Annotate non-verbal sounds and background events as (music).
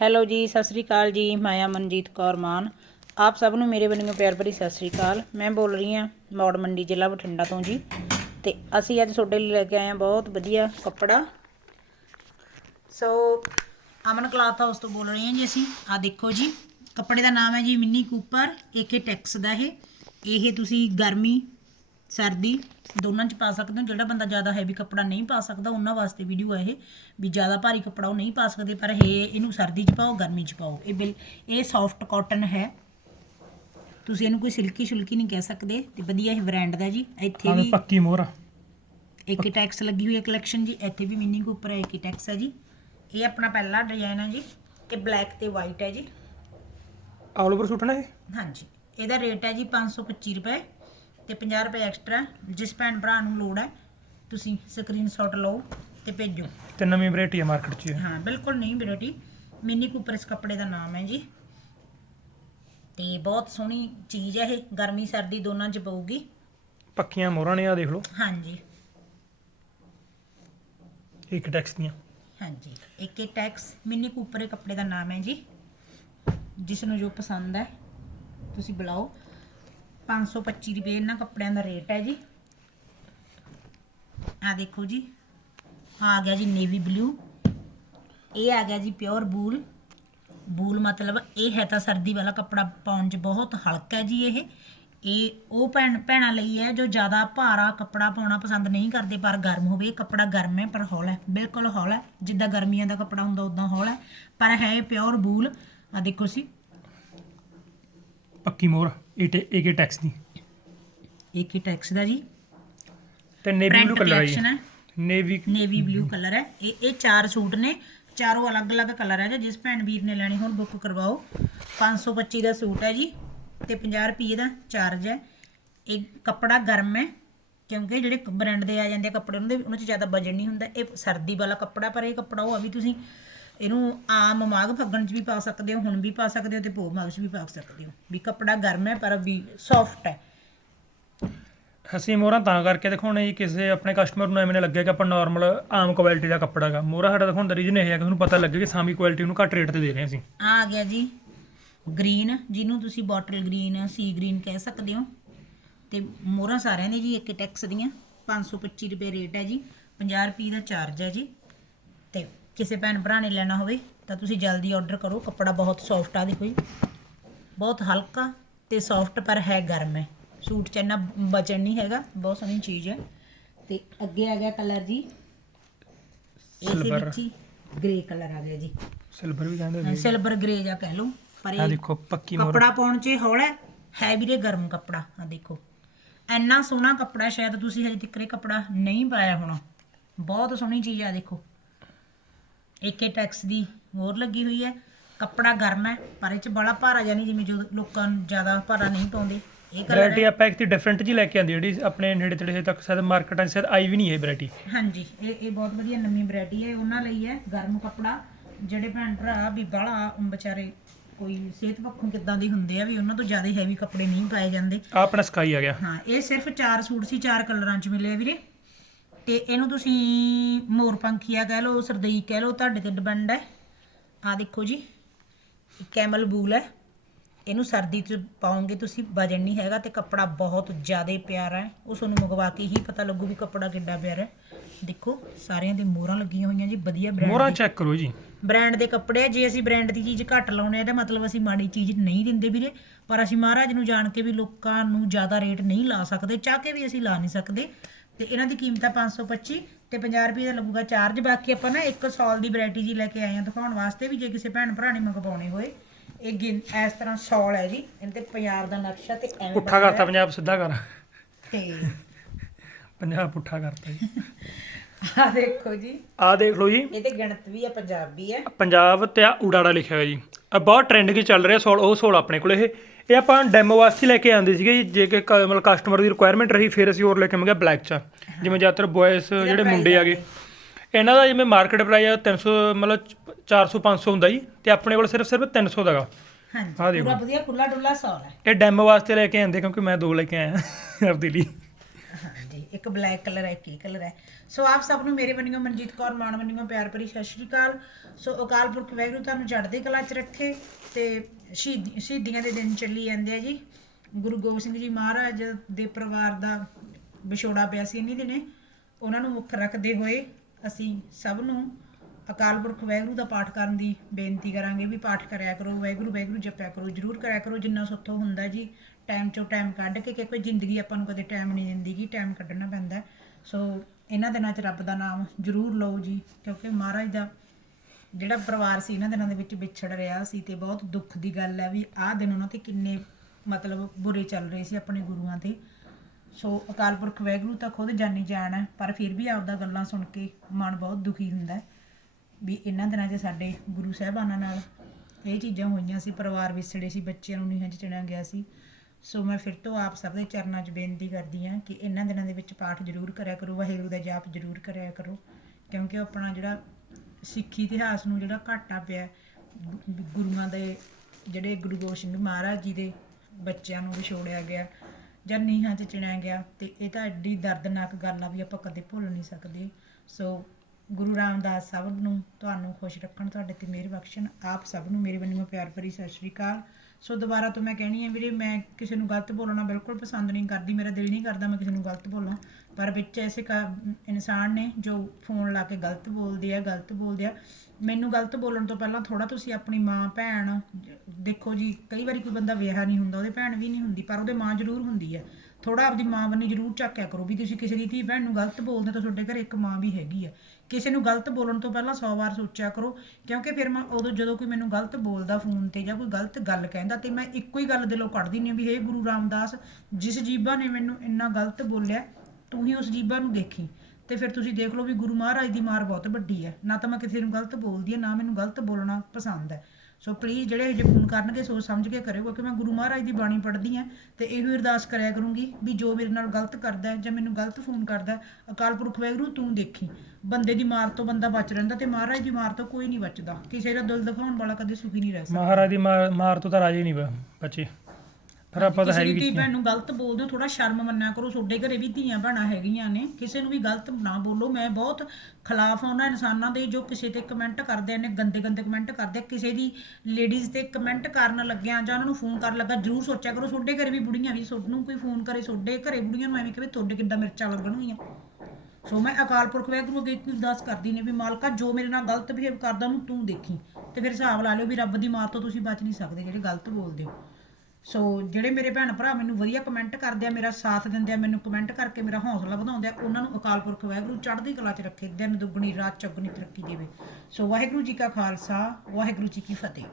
Hello ਜੀ, ਸਤਿ ਸ੍ਰੀ ਅਕਾਲ ਜੀ ਮਾਇਆ ਮਨਜੀਤ ਕੌਰ ਮਾਨ। ਆਪ ਸਭ ਨੂੰ ਮੇਰੇ ਵੱਲੋਂ ਪਿਆਰ ਭਰੀ ਸਤਿ ਸ੍ਰੀ ਅਕਾਲ। ਮੈਂ ਬੋਲ ਰਹੀ ਹਾਂ ਮੌੜ ਮੰਡੀ ਜ਼ਿਲ੍ਹਾ ਬਠਿੰਡਾ ਤੋਂ ਜੀ। ਤੇ ਅਸੀਂ ਅੱਜ ਤੁਹਾਡੇ ਲਈ ਲੈ ਕੇ ਆਏ ਹਾਂ ਬਹੁਤ ਵਧੀਆ ਕੱਪੜਾ। ਸੋ ਅਮਨ ਕਲਾਥ ਹਾਊਸ ਤੋਂ ਬੋਲ ਰਹੇ ਹਾਂ ਜੀ ਅਸੀਂ। ਆ ਦੇਖੋ ਜੀ, ਕੱਪੜੇ ਦਾ ਨਾਮ ਹੈ ਜੀ ਮਿੰਨੀ ਕੂਪਰ ਏਕੇ ਟੈਕਸ ਦਾ ਇਹ। ਇਹ ਤੁਸੀਂ ਗਰਮੀ ਸਰਦੀ ਦੋਨਾਂ ਚ ਪਾ ਸਕਦੇ ਹੋ ਜਿਹੜਾ ਬੰਦਾ ਜ਼ਿਆਦਾ ਹੈਵੀ ਕੱਪੜਾ ਨਹੀਂ ਪਾ ਸਕਦਾ ਉਹਨਾਂ ਵਾਸਤੇ ਵੀਡੀਓ ਹੈ ਇਹ ਵੀ ਜ਼ਿਆਦਾ ਭਾਰੀ ਕੱਪੜਾ ਉਹ ਨਹੀਂ ਪਾ ਸਕਦੇ ਪਰ ਇਹ ਇਹਨੂੰ ਸਰਦੀ ਚ ਪਾਓ ਗਰਮੀ ਚ ਪਾਓ। ਇਹ ਬਿਲ ਇਹ ਸੌਫਟ ਕਾਟਨ ਹੈ। ਤੁਸੀਂ ਇਹਨੂੰ ਕੋਈ ਸਿਲਕੀ ਸ਼ੁਲਕੀ ਨਹੀਂ ਕਹਿ ਸਕਦੇ ਤੇ ਵਧੀਆ ਇਹ ਬ੍ਰਾਂਡ ਦਾ ਜੀ। ਇੱਥੇ ਆਵੇਂ ਵੀ ਪੱਕੀ ਮੋਹਰ ਆ। ਏਕੇ ਟੈਕਸ ਲੱਗੀ ਹੋਈ ਹੈ ਕਲੈਕਸ਼ਨ ਜੀ ਇੱਥੇ ਵੀ ਮਿੰਨੀ ਉੱਪਰ ਹੈ ਏਕੇ ਟੈਕਸ ਹੈ ਜੀ। ਇਹ ਆਪਣਾ ਪਹਿਲਾ ਡਿਜ਼ਾਈਨ ਹੈ ਜੀ ਇਹ ਬਲੈਕ ਤੇ ਵਾਈਟ ਹੈ ਜੀ। ਆਲ ਓਵਰ ਸੂਟ ਨਾ ਇਹ? ਹਾਂਜੀ ਇਹਦਾ ਰੇਟ ਹੈ ਜੀ 525 ਰੁਪਏ। ਤੇ 50 ਰੁਪਏ ਐਕਸਟਰਾ ਜਿਸ ਭੈਣ ਭਰਾ ਨੂੰ ਲੋੜ ਹੈ ਤੁਸੀਂ ਸਕਰੀਨਸ਼ਾਟ ਲਓ ਤੇ ਭੇਜੋ। ਤੇ ਨਵੀਂ ਵੈਰਾਈਟੀ ਆ ਮਾਰਕੀਟ 'ਚ ਇਹ। ਹਾਂ। ਬਿਲਕੁਲ ਨਹੀਂ ਬੇਟੀ ਮਿੰਨੀ ਕੂਪਰ ਇਸ ਕੱਪੜੇ ਦਾ ਨਾਮ ਹੈ ਜੀ। ਤੇ ਬਹੁਤ ਸੋਹਣੀ ਚੀਜ਼ ਹੈ ਇਹ ਗਰਮੀ ਸਰਦੀ ਦੋਨਾਂ 'ਚ ਪਊਗੀ। ਪੱਕੀਆਂ ਮੋਹਰਾਂ ਨੇ ਆ ਦੇਖ ਲਓ। ਹਾਂਜੀ। ਇੱਕ ਟੈਕਸ ਦੀਆਂ। ਹਾਂਜੀ ਏਕੇ ਟੈਕਸ ਮਿੰਨੀ ਕੂਪਰ ਇਹ ਕੱਪੜੇ ਦਾ ਨਾਮ ਹੈ ਜੀ। ਜਿਸ ਨੂੰ ਜੋ ਪਸੰਦ ਹੈ ਤੁਸੀਂ ਬੁਲਾਓ। 525 ਰੁਪਏ ਇਹਨਾਂ ਕੱਪੜਿਆਂ ਦਾ ਰੇਟ ਹੈ ਜੀ। ਆ ਦੇਖੋ ਜੀ ਆ ਗਿਆ ਜੀ ਨੇਵੀ ਬਲੂ, ਇਹ ਆ ਗਿਆ ਜੀ ਪਿਓਰ ਬੂਲ। ਬੂਲ ਮਤਲਬ ਇਹ ਹੈ ਤਾਂ ਸਰਦੀ ਵਾਲਾ ਕੱਪੜਾ ਪਾਉਣ 'ਚ ਬਹੁਤ ਹਲਕਾ ਹੈ ਜੀ ਇਹ। ਇਹ ਉਹ ਭੈਣ ਭੈਣਾਂ ਲਈ ਹੈ ਜੋ ਜ਼ਿਆਦਾ ਭਾਰਾ ਕੱਪੜਾ ਪਾਉਣਾ ਪਸੰਦ ਨਹੀਂ ਕਰਦੇ, ਪਰ ਗਰਮ ਹੋਵੇ। ਇਹ ਕੱਪੜਾ ਗਰਮ ਹੈ, ਪਰ ਹੌਲਾ ਹੈ, ਬਿਲਕੁਲ ਹੌਲਾ ਹੈ। ਜਿੱਦਾਂ ਗਰਮੀਆਂ ਦਾ ਕੱਪੜਾ ਹੁੰਦਾ, ਉਦਾਂ ਹੌਲਾ ਹੈ। ਪਰ ਹੈ ਪਿਓਰ ਬੂਲ। ਆ ਦੇਖੋ ਸੀ ਪੱਕੀ ਮੋਹਰ ਏਟੇ ਏਕੇ ਟੈਕਸ ਦੀ। ਇੱਕ ਹੀ ਟੈਕਸ ਦਾ ਜੀ। ਤੇ ਨੇਵੀ ਬਲੂ ਕਲਰ ਹੈ। ਨੇਵੀ ਨੇਵੀ ਬਲੂ ਕਲਰ ਹੈ। ਇਹ ਇਹ ਚਾਰ ਸੂਟ ਨੇ। ਚਾਰੋਂ ਅਲੱਗ-ਅਲੱਗ ਕਲਰ ਹੈ ਜੀ। ਜਿਸ ਭੈਣ ਵੀਰ ਨੇ ਲੈਣੀ ਹੁਣ ਬੁੱਕ ਕਰਵਾਓ। 525 ਦਾ ਸੂਟ ਹੈ ਜੀ। ਤੇ 50 ਰੁਪਏ ਦਾ ਚਾਰਜ ਹੈ। ਇਹ ਕੱਪੜਾ ਗਰਮ ਹੈ। ਕਿਉਂਕਿ ਜਿਹੜੇ ਬ੍ਰਾਂਡ ਦੇ ਆ ਜਾਂਦੇ ਆ ਕੱਪੜੇ ਉਹਨਾਂ ਦੇ ਉਹਨਾਂ 'ਚ ਜ਼ਿਆਦਾ ਵਜਨ ਨਹੀਂ ਹੁੰਦਾ। ਇਹ ਸਰਦੀ ਵਾਲਾ ਕੱਪੜਾ ਪਰ ਇਹ ਕੱਪੜਾ ਉਹ ਆ ਵੀ ਤੁਸੀਂ ਇਹਨੂੰ ਆਮ ਮਾਘ ਫੱਗਣ 'ਚ ਵੀ ਪਾ ਸਕਦੇ ਹੋ ਹੁਣ ਵੀ ਪਾ ਸਕਦੇ ਹੋ ਤੇ ਭੋਗ ਮਾਘ 'ਚ ਵੀ ਪਾ ਸਕਦੇ ਹੋ। ਵੀ ਕੱਪੜਾ ਗਰਮ ਹੈ ਪਰ ਵੀ ਸੌਫਟ ਹੈ। ਅਸੀਂ ਮੋਹਰਾਂ ਤਾਂ ਕਰਕੇ ਦਿਖਾਉਣੇ ਜੀ ਕਿਸੇ ਆਪਣੇ ਕਸਟਮਰ ਨੂੰ ਐਵੇਂ ਨਾ ਲੱਗੇ ਕਿ ਆਪਾਂ ਨਾਰਮਲ ਆਮ ਕੁਆਲਿਟੀ ਦਾ ਕੱਪੜਾ ਗਾ ਮੋਹਰਾ ਸਾਡਾ ਦਿਖਾਉਣ ਦਾ ਰੀਜਨ ਇਹ ਹੈ ਕਿ ਤੁਹਾਨੂੰ ਪਤਾ ਲੱਗੇ ਕਿ ਸਾਮੀ ਕੁਆਲਿਟੀ ਨੂੰ ਘੱਟ ਰੇਟ ਤੇ ਦੇ ਰਹੇ ਹਾਂ ਅਸੀਂ। ਆ ਗਿਆ ਜੀ। ਗ੍ਰੀਨ ਜਿਹਨੂੰ ਤੁਸੀਂ ਬੋਟਲ ਗ੍ਰੀਨ ਸੀ ਗ੍ਰੀਨ ਕਹਿ ਸਕਦੇ ਹੋ। ਤੇ ਮੋਹਰਾਂ ਸਾਰਿਆਂ ਦੀ ਜੀ ਇੱਕ ਟੈਕਸ ਦੀਆਂ। 525 ਰੁਪਏ ਰੇਟ ਹੈ ਜੀ। 50 ਰੁਪਏ ਦਾ ਚਾਰਜ ਹੈ ਜੀ। ਤੇ ਕਿਸੇ ਭੈਣ ਭਰਾ ਨੇ ਲੈਣਾ ਹੋਵੇ ਤਾਂ ਤੁਸੀਂ ਜਲਦੀ ਆਰਡਰ ਕਰੋ। ਕੱਪੜਾ ਬਹੁਤ ਸੌਫਟ ਆ ਦੇਖੋ ਜੀ। ਬਹੁਤ ਹਲਕਾ ਤੇ ਸੌਫਟ ਪਰ ਹੈ ਗਰਮ ਹੈ। ਸੂਟ 'ਚ ਇੰਨਾ ਵਜਨ ਨਹੀਂ ਹੈਗਾ ਬਹੁਤ ਸੋਹਣੀ ਚੀਜ਼ ਹੈ। ਤੇ ਅੱਗੇ ਆ ਗਿਆ ਕਲਰ ਜੀ। ਇਸੇ Silver। ਵਿੱਚ ਹੀ ਗ੍ਰੇ ਕਲਰ ਆ ਗਿਆ ਜੀ। ਸਿਲਵਰ ਵੀ ਕਹਿੰਦੇ ਨੇ ਸਿਲਵਰ ਗ੍ਰੇ ਜਾਂ ਕਹਿ ਲਓ ਪਰ ਆ ਇਹ ਦੇਖੋ ਪੱਕੀ ਮੋਹਰ ਕੱਪੜਾ ਪਾਉਣ 'ਚ ਹੌਲਾ ਹੈ, ਹੈ ਵੀਰੇ ਗਰਮ ਕੱਪੜਾ ਆ ਦੇਖੋ। ਇੰਨਾ ਸੋਹਣਾ ਕੱਪੜਾ ਸ਼ਾਇਦ ਤੁਸੀਂ ਹਜੇ ਤੱਕ ਇਹ ਕੱਪੜਾ ਨਹੀਂ ਪਾਇਆ ਹੋਣਾ। ਬਹੁਤ ਸੋਹਣੀ ਚੀਜ਼ ਆ ਦੇਖੋ। ਏਕੇ ਟੈਕਸ ਦੀ ਹੋਰ ਲੱਗੀ ਹੋਈ ਹੈ। ਕੱਪੜਾ ਗਰਮ ਹੈ ਪਰ ਇਹ 'ਚ ਬੜਾ ਭਾਰਾ ਜਾਨੀ ਜਿਵੇਂ ਜੋ ਲੋਕਾਂ ਨੂੰ ਜ਼ਿਆਦਾ ਭਾਰਾ ਨਹੀਂ ਪਾਉਂਦੇ। ਇਹ ਕਲਰ ਵੈਰਾਈਟੀ ਆਪਾਂ ਇੱਕ ਤੇ ਡਿਫਰੈਂਟ ਜੀ ਲੈ ਕੇ ਆਂਦੀ ਜਿਹੜੀ ਆਪਣੇ ਨੇੜੇ ਤੇੜੇ ਹਜੇ ਤੱਕ ਸ਼ਾਇਦ ਮਾਰਕੀਟਾਂ 'ਚ ਸ਼ਾਇਦ ਆਈ ਵੀ ਨਹੀਂ ਇਹ ਵੈਰਾਈਟੀ ਹਾਂਜੀ ਇਹ ਇਹ ਬਹੁਤ ਵਧੀਆ ਨਵੀਂ ਵੈਰਾਈਟੀ ਹੈ। ਉਹਨਾਂ ਲਈ ਹੈ ਗਰਮ ਕੱਪੜਾ ਜਿਹੜੇ ਭੈਣ ਭਰਾ ਵੀ ਬਾਹਲਾ ਵਿਚਾਰੇ ਕੋਈ ਸਿਹਤ ਪੱਖੋਂ ਕਿੱਦਾਂ ਦੇ ਹੁੰਦੇ ਆ ਵੀ ਉਹਨਾਂ ਤੋਂ ਜ਼ਿਆਦਾ ਹੈਵੀ ਕੱਪੜੇ ਨਹੀਂ ਪਾਏ ਜਾਂਦੇ। ਆ ਆਪਣਾ ਸਕਾਈ ਆ ਗਿਆ। ਹਾਂ ਇਹ ਸਿਰਫ ਚਾਰ ਸੂਟ ਸੀ ਚਾਰ ਕਲਰਾਂ ਚ ਮਿਲੇ ਆ ਵੀਰੇ। ਤੇ ਇਹਨੂੰ ਤੁਸੀਂ ਮੋਰ ਪੰਖੀਆ ਕਹਿ ਲਓ ਸਰਦਈ ਕਹਿ ਲਓ ਤੁਹਾਡੇ ਤੇ ਡਿਪੈਂਡ ਹੈ। ਆ ਦੇਖੋ ਜੀ ਕੈਮਲ ਬੂਲ ਹੈ। ਇਹਨੂੰ ਸਰਦੀ ਚ ਪਾਉਂਗੇ ਤੁਸੀਂ ਵਜਨ ਨਹੀਂ ਹੈਗਾ ਤੇ ਕੱਪੜਾ ਬਹੁਤ ਜ਼ਿਆਦਾ ਪਿਆਰਾ ਹੈ। ਉਹ ਤੁਹਾਨੂੰ ਮੰਗਵਾ ਕੇ ਹੀ ਪਤਾ ਲੱਗੂ ਵੀ ਕੱਪੜਾ ਕਿੱਡਾ ਪਿਆਰਾ ਹੈ। ਦੇਖੋ ਸਾਰਿਆਂ ਦੇ ਮੋਹਰਾਂ ਲੱਗੀਆਂ ਹੋਈਆਂ ਜੀ ਵਧੀਆ ਬ੍ਰਾਂਡ ਮੋਹਰਾਂ ਚੈੱਕ ਕਰੋ ਜੀ। ਬ੍ਰਾਂਡ ਦੇ ਕੱਪੜੇ ਆ, ਜੇ ਅਸੀਂ ਬ੍ਰਾਂਡ ਦੀ ਚੀਜ਼ ਘੱਟ ਲਾਉਨੇ ਆ ਇਹਦਾ ਮਤਲਬ ਅਸੀਂ ਮਾੜੀ ਚੀਜ਼ ਨਹੀਂ ਦਿੰਦੇ ਵੀਰੇ। ਪਰ ਅਸੀਂ ਮਹਾਰਾਜ ਨੂੰ ਜਾਣ ਕੇ ਵੀ ਲੋਕਾਂ ਨੂੰ ਜ਼ਿਆਦਾ ਰੇਟ ਨਹੀਂ ਲਾ ਸਕਦੇ ਚਾਹ ਕੇ ਵੀ ਅਸੀਂ ਲਾ ਨਹੀਂ ਸਕਦੇ। ਤੇ ਇਹਨਾਂ ਦੀ ਕੀਮਤ ਆ 525 ਤੇ 50 ਰੁਪਏ ਦਾ ਲੱਗੂਗਾ ਚਾਰਜ। ਬਾਕੀ ਆਪਾਂ ਨਾ ਇੱਕ ਸਾਲ ਦੀ ਵੈਰਾਈਟੀ ਜੀ ਲੈ ਕੇ ਆਏ ਆ ਦਿਖਾਉਣ ਵਾਸਤੇ ਵੀ ਜੇ ਕਿਸੇ ਭੈਣ ਭਰਾ ਨੇ ਮੰਗਵਾਉਣੇ ਹੋਏ। ਇਹ ਗਿਣ- ਇਸ ਤਰ੍ਹਾਂ ਸੌਲ ਹੈ ਜੀ। ਇਹਦੇ ਤੇ ਪੰਜਾਬ ਦਾ ਨਕਸ਼ਾ ਤੇ ਐਵੇਂ ਪੁੱਠਾ ਕਰਤਾ ਪੰਜਾਬ ਸਿੱਧਾ ਕਰ। ਤੇ ਪੰਜਾਬ ਪੁੱਠਾ ਕਰਤਾ ਜੀ। ਆ ਦੇਖੋ ਜੀ। ਆ ਦੇਖ ਲਓ ਜੀ। ਇਹ ਤੇ ਗਣਤ ਵੀ ਆ ਪੰਜਾਬੀ ਹੈ ਪੰਜਾਬ ਤੇ ਆ ਉਡਾੜਾ ਲਿਖਿਆ ਹੋਇਆ ਜੀ। ਆ ਬਹੁਤ ਟ੍ਰੈਂਡਿੰਗ ਚੱਲ ਰਿਹਾ ਸੋਲ ਉਹ ਸੋਲ ਆਪਣੇ ਕੋਲ ਇਹ। ਇਹ ਆਪਾਂ ਡੈਮੋ ਵਾਸਤੇ ਲੈ ਕੇ ਆਂਦੇ ਸੀਗੇ ਜੀ। ਜੇ ਕਿ ਕ- ਮਤਲਬ ਕਸਟਮਰ ਦੀ ਰਿਕੁਆਇਰਮੈਂਟ ਰਹੀ ਫਿਰ ਅਸੀਂ ਹੋਰ ਲੈ ਕੇ ਆਵਾਂਗੇ ਬਲੈਕ ਚ। ਜਿਵੇਂ ਜ਼ਿਆਦਾਤਰ ਬॉयਜ਼ ਜਿਹੜੇ ਮੁੰਡੇ ਆਗੇ ਇਹਨਾਂ ਦਾ ਜਿਵੇਂ ਮਾਰਕੀਟ ਪ੍ਰਾਈਸ ਆ 300 ਮਤਲਬ 400 500 ਹੁੰਦਾ ਜੀ। ਤੇ ਆਪਣੇ ਕੋਲ ਸਿਰਫ ਸਿਰਫ 300 ਦਾਗਾ ਆਹ ਹਾਂਜੀ। ਦੇਖੋ। ਪੂਰਾ ਵਧੀਆ ਖੁੱਲਾ ਡੁੱਲਾ ਸੌਲ ਹੈ ਇਹ ਡੈਮੋ ਵਾਸਤੇ ਲੈ ਕੇ ਆਂਦੇ ਕਿਉਂਕਿ ਮੈਂ ਦੋ ਲੈ ਕੇ ਆਇਆ। (laughs) ਆਪਦੇ ਲਈ। ਇੱਕ ਬਲੈਕ ਕਲਰ ਹੈ ਇੱਕ ਇਹ ਕਲਰ ਹੈ। ਸੋ ਆਪ ਸਭ ਨੂੰ ਮੇਰੇ ਵੱਲੋਂ ਮਨਜੀਤ ਕੌਰ ਮਾਨ ਵੱਲੋਂ ਪਿਆਰ ਭਰੀ ਸਤਿ ਸ਼੍ਰੀ ਅਕਾਲ। ਸੋ ਅਕਾਲ ਪੁਰਖ ਵਾਹਿਗੁਰੂ ਤੁਹਾਨੂੰ ਚੜ੍ਹਦੀ ਕਲਾ 'ਚ ਰੱਖੇ ਤੇ ਸ਼ਹੀਦੀ, ਸ਼ਹੀਦੀਆਂ ਦੇ ਦਿਨ ਚੱਲੀ ਜਾਂਦੇ ਆ ਜੀ। ਗੁਰੂ ਗੋਬਿੰਦ ਸਿੰਘ ਜੀ ਮਹਾਰਾਜ ਦੇ ਪਰਿਵਾਰ ਦਾ ਵਿਛੋੜਾ ਪਿਆ ਸੀ ਇੰਨੀ ਦਿਨੇ। ਉਹਨਾਂ ਨੂੰ ਮੁੱਖ ਰੱਖਦੇ ਹੋਏ ਅਸੀਂ ਸਭ ਨੂੰ ਅਕਾਲ ਪੁਰਖ ਵਾਹਿਗੁਰੂ ਦਾ ਪਾਠ ਕਰਨ ਦੀ ਬੇਨਤੀ ਕਰਾਂਗੇ ਵੀ ਪਾਠ ਕਰਿਆ ਕਰੋ, ਵਾਹਿਗੁਰੂ ਵਾਹਿਗੁਰੂ ਜਪਿਆ ਕਰੋ, ਜਰੂਰ ਕਰਿਆ ਕਰੋ, ਜਿੰਨਾ ਸੁੱਥੋਂ ਹੁੰਦਾ ਜੀ ਟਾਈਮ ਚੋਂ ਟਾਈਮ ਕੱਢ ਕੇ, ਕਿਉਂਕਿ ਜ਼ਿੰਦਗੀ ਆਪਾਂ ਨੂੰ ਕਦੇ ਟਾਈਮ ਨਹੀਂ ਦਿੰਦੀ ਕਿ ਟਾਈਮ ਕੱਢਣਾ ਪੈਂਦਾ। ਸੋ ਇਹਨਾਂ ਦਿਨਾਂ 'ਚ ਰੱਬ ਦਾ ਨਾਮ ਜਰੂਰ ਲਓ ਜੀ, ਕਿਉਂਕਿ ਮਹਾਰਾਜ ਦਾ ਜਿਹੜਾ ਪਰਿਵਾਰ ਸੀ, ਇਹਨਾਂ ਦਿਨਾਂ ਦੇ ਵਿੱਚ ਵਿਛੜ ਰਿਹਾ ਸੀ ਤੇ ਬਹੁਤ ਦੁੱਖ ਦੀ ਗੱਲ ਹੈ ਵੀ ਆਹ ਦਿਨ ਉਹਨਾਂ ਤੇ ਕਿੰਨੇ ਮਤਲਬ ਬੁਰੇ ਚੱਲ ਰਹੇ ਸੀ ਆਪਣੇ ਗੁਰੂਆਂ ਤੇ। ਸੋ ਅਕਾਲ ਪੁਰਖ ਵਾਹਿਗੁਰੂ ਤਾਂ ਖੁਦ ਜਾਣੀ ਜਾਣ ਹੈ, ਪਰ ਫਿਰ ਵੀ ਆਪਦਾ ਗੱਲਾਂ ਸੁਣ ਕੇ ਮਨ ਬਹੁਤ ਦੁਖੀ ਹੁੰਦਾ ਹੈ। ਵੀ ਇਹਨਾਂ ਦਿਨਾਂ 'ਚ ਸਾਡੇ ਗੁਰੂ ਸਾਹਿਬਾਨਾਂ ਨਾਲ ਇਹ ਚੀਜ਼ਾਂ ਹੋਈਆਂ ਸੀ, ਪਰਿਵਾਰ ਵਿਛੜੇ ਸੀ, ਬੱਚਿਆਂ ਨੂੰ ਨੀਹਾਂ 'ਚ ਚਿਣਿਆ ਗਿਆ ਸੀ। ਸੋ ਮੈਂ ਫਿਰ ਤੋਂ ਆਪ ਸਭ ਦੇ ਚਰਨਾਂ 'ਚ ਬੇਨਤੀ ਕਰਦੀ ਹਾਂ ਕਿ ਇਹਨਾਂ ਦਿਨਾਂ ਦੇ ਵਿੱਚ ਪਾਠ ਜ਼ਰੂਰ ਕਰਿਆ ਕਰੋ, ਵਾਹਿਗੁਰੂ ਦਾ ਜਾਪ ਜ਼ਰੂਰ ਕਰਿਆ ਕਰੋ, ਕਿਉਂਕਿ ਉਹ ਆਪਣਾ ਜਿਹੜਾ ਸਿੱਖੀ ਇਤਿਹਾਸ ਨੂੰ ਜਿਹੜਾ ਘਾਟਾ ਪਿਆ ਗੁਰੂਆਂ ਦੇ ਜਿਹੜੇ ਗੁਰੂ ਗੋਬਿੰਦ ਸਿੰਘ ਮਹਾਰਾਜ ਜੀ ਦੇ ਬੱਚਿਆਂ ਨੂੰ ਵਿਛੋੜਿਆ ਗਿਆ ਜਾਂ ਨੀਹਾਂ 'ਚ ਚਿਣਿਆ ਗਿਆ ਤੇ ਇਹ ਤਾਂ ਐਡੀ ਦਰਦਨਾਕ ਗੱਲ ਆ ਵੀ ਆਪਾਂ ਕਦੇ ਭੁੱਲ ਨਹੀਂ ਸਕਦੇ। ਸੋ ਗੁਰੂ ਰਾਮਦਾਸ ਸਭ ਨੂੰ ਤੁਹਾਨੂੰ ਖੁਸ਼ ਰੱਖਣ, ਤੁਹਾਡੇ ਤੇ ਮਿਹਰ ਬਖਸ਼ਣ, ਆਪ ਸਭ ਨੂੰ ਮੇਰੇ ਵੱਲੋਂ ਪਿਆਰ ਭਰੀ ਸਤਿ ਸ਼੍ਰੀ ਅਕਾਲ। ਸੋ ਦੁਬਾਰਾ ਤੋਂ ਮੈਂ ਕਹਿਣੀ ਹੈ ਵੀਰੇ, ਮੈਂ ਕਿਸੇ ਨੂੰ ਗਲਤ ਬੋਲਣਾ ਬਿਲਕੁਲ ਪਸੰਦ ਨਹੀਂ ਕਰਦੀ, ਮੇਰਾ ਦਿਲ ਨਹੀਂ ਕਰਦਾ ਮੈਂ ਕਿਸੇ ਨੂੰ ਗਲਤ ਬੋਲਾਂ। ਪਰ ਵਿੱਚ ਐਸੇ ਕਾ- ਇਨਸਾਨ ਨੇ ਜੋ ਫੋਨ ਲਾ ਕੇ ਗਲਤ ਬੋਲਦੇ ਆ, ਗਲਤ ਬੋਲਦੇ ਆ ਮੈਨੂੰ ਗਲਤ ਬੋਲਣ ਤੋਂ ਪਹਿਲਾਂ ਥੋੜਾ ਤੁਸੀਂ ਆਪਣੀ ਮਾਂ, ਭੈਣ, ਦੇਖੋ ਜੀ, ਕਈ ਵਾਰੀ ਕੋਈ ਬੰਦਾ ਵਿਆਹ ਨਹੀਂ ਹੁੰਦਾ, ਉਹਦੇ ਭੈਣ ਵੀ ਨਹੀਂ ਹੁੰਦੀ, ਪਰ ਉਹਦੇ ਮਾਂ ਜ਼ਰੂਰ ਹੁੰਦੀ ਹੈ। ਥੋੜਾ ਆਪਦੀ ਮਾਂ ਬੰਨੀ ਜ਼ਰੂਰ ਚੱਕਿਆ ਕਰੋ ਵੀ ਤੁਸੀਂ ਕਿਸੇ ਦੀ ਧੀ, ਭੈਣ ਨੂੰ ਗਲਤ ਬੋਲਦੇ ਤਾਂ ਤੁਹਾਡੇ ਘਰ ਇੱਕ ਮਾਂ ਵੀ ਹੈਗੀ ਆ ਕਿਸੇ ਨੂੰ ਗਲਤ ਬੋਲਣ ਤੋਂ ਪਹਿਲਾਂ 100 ਵਾਰ ਸੋਚਿਆ ਕਰੋ, ਕਿਉਂਕਿ ਫਿਰ ਮੈਂ ਉਦੋਂ ਜਦੋਂ ਕੋਈ ਮੈਨੂੰ ਗਲਤ ਬੋਲਦਾ ਫੋਨ ਤੇ ਜਾਂ ਕੋਈ ਗਲਤ ਗੱਲ ਕਹਿੰਦਾ ਤੇ ਮੈਂ ਇੱਕੋ ਹੀ ਗੱਲ ਦਿਲੋਂ ਕੱਢਦੀ ਨਹੀਂ ਵੀ ਹੇ ਗੁਰੂ ਰਾਮਦਾਸ, ਜਿਸ ਜੀਬਾ ਨੇ ਮੈਨੂੰ ਇੰਨਾ ਗਲਤ ਬੋਲਿਆ, ਤੂੰ ਹੀ ਉਸ ਜੀਬਾ ਨੂੰ ਦੇਖੀ। ਤੇ ਫਿਰ ਤੁਸੀਂ ਦੇਖ ਲਓ ਵੀ ਗੁਰੂ ਮਹਾਰਾਜ ਦੀ ਮਾਰ ਬਹੁਤ ਵੱਡੀ ਹੈ। ਨਾ ਤਾਂ ਮੈਂ ਕਿਸੇ ਨੂੰ ਗਲਤ ਬੋਲਦੀ ਹਾਂ ਨਾ ਮੈਨੂੰ ਗਲਤ ਬੋਲਣਾ ਪਸੰਦ ਹੈ। ਸੋ ਪਲੀਜ਼ ਜਿਹੜੇ ਜੇ ਫੋਨ ਕਰਨਗੇ ਸੋਚ ਸਮਝ ਕੇ ਕਰਿਓ ਕਿਉਂਕਿ ਮੈਂ ਗੁਰੂ ਮਹਾਰਾਜ ਦੀ ਬਾਣੀ ਪੜ੍ਹਦੀ ਹਾਂ ਤੇ ਇਹੋ ਅਰਦਾਸ ਕਰਿਆ ਕਰੂੰਗੀ ਵੀ ਜੋ ਮੇਰੇ ਨਾਲ ਗਲਤ ਕਰਦਾ ਹੈ ਜਾਂ ਮੈਨੂੰ ਗਲਤ ਫੋਨ ਕਰਦਾ ਹੈ, ਅਕਾਲ ਪੁਰਖ ਵਾਹਿਗੁਰੂ ਤੂੰ ਦੇਖੀ। ਬੰਦੇ ਦੀ ਮਾਰ ਤੋਂ ਬੰਦਾ ਬਚ ਰਹਿੰਦਾ ਤੇ ਮਹਾਰਾਜ ਦੀ ਮਾਰ ਤੋਂ ਕੋਈ ਨਹੀਂ ਬਚਦਾ। ਕਿਸੇ ਦਾ ਦਿਲ ਦਿਖਾਉਣ ਵਾਲਾ ਕਦੇ ਸੁਖੀ ਨਹੀਂ ਰਹਿ ਸਕਦਾ। ਮਹਾਰਾਜ ਦੀ ਮਾਰ ਮਾਰ ਤੋਂ ਤਾਂ ਰਾਜੀ ਨਹੀਂ ਬ- ਪਰ ਆਪਾਂ ਤਾਂ ਕਿਸੇ ਹੈ ਦੀ ਵੀ ਧੀ ਕਿੱਥੇ ਭੈਣ ਨੂੰ ਗਲਤ ਬੋਲਦੇ ਹੋ ਥੋੜਾ ਸ਼ਰਮ ਮੰਨਿਆ ਕਰੋ ਤੁਹਾਡੇ ਘਰੇ ਵੀ ਧੀਆਂ ਭੈਣਾਂ ਹੈਗੀਆਂ ਨੇ ਕਿਸੇ ਨੂੰ ਵੀ ਗਲਤ ਨਾ ਬੋਲੋ। ਮੈਂ ਬਹੁਤ ਖਿਲਾਫ ਆ ਉਹਨਾਂ ਇਨਸਾਨਾਂ ਦੇ ਜੋ ਕਿਸੇ ਤੇ ਕਮੈਂਟ ਕਰਦੇ ਨੇ ਗੰਦੇ ਗੰਦੇ ਕਮੈਂਟ ਕਰਦੇ ਆ। ਕਿਸੇ ਦੀ ਲੇਡੀਜ਼ ਤੇ ਕਮੈਂਟ ਕਰਨ ਲੱਗਿਆ ਜਾਂ ਉਹਨਾਂ ਨੂੰ ਫੋਨ ਕਰਨ ਲੱਗਾ ਜਰੂਰ ਸੋਚਿਆ ਕਰੋ ਤੁਹਾਡੇ ਘਰੇ ਵੀ ਬੁੜੀਆਂ ਵੀ ਤੁਹਾਨੂੰ ਕੋਈ ਫੋਨ ਕਰੇ ਤੁਹਾਡੇ ਘਰੇ ਬੁੜੀਆਂ ਨੂੰ ਐਵੇਂ ਕਹੇ ਤੁਹਾਡੇ ਕਿੱਦਾਂ ਮਿਰਚਾਂ ਲੱਗਣਗੀਆਂ ਸੋ ਮੈਂ ਅਕਾਲ ਪੁਰਖ ਵਾਹਿਗੁਰੂ ਅੱਗੇ ਇੱਕ ਅਰਦਾਸ ਕਰਦੀ ਨੇ ਵੀ ਮਾਲਕਾ ਜੋ ਮੇਰੇ ਨਾਲ ਗਲਤ ਬਿਹੇਵ ਕਰਦਾ ਉਹਨੂੰ ਤੂੰ ਦੇਖੀ ਤੇ ਫਿਰ ਹਿਸਾਬ ਲਾ ਲਿਓ ਵੀ ਰੱਬ ਦੀ ਮਾਰ ਤੋਂ ਤੁਸੀਂ ਬਚ ਨਹੀਂ ਸਕਦੇ ਜਿਹੜੇ ਗਲਤ ਬੋਲਦੇ ਹੋ। ਸੋ ਜਿਹੜੇ ਮੇਰੇ ਭੈਣ ਭਰਾ ਮੈਨੂੰ ਵਧੀਆ ਕਮੈਂਟ ਕਰਦੇ ਆ, ਮੇਰਾ ਸਾਥ ਦਿੰਦੇ ਆ, ਮੈਨੂੰ ਕਮੈਂਟ ਕਰਕੇ ਮੇਰਾ ਹੌਸਲਾ ਵਧਾਉਂਦੇ ਆ, ਉਹਨਾਂ ਨੂੰ ਅਕਾਲ ਪੁਰਖ ਵਾਹਿਗੁਰੂ ਚੜ੍ਹਦੀ ਕਲਾ 'ਚ ਰੱਖੇ, ਦਿਨ ਦੁੱਗਣੀ ਰਾਤ ਚੌਗਣੀ ਤਰੱਕੀ ਦੇਵੇ। ਸੋ ਵਾਹਿਗੁਰੂ ਜੀ ਕਾ ਖਾਲਸਾ, ਵਾਹਿਗੁਰੂ ਜੀ ਕੀ ਫਤਿਹ।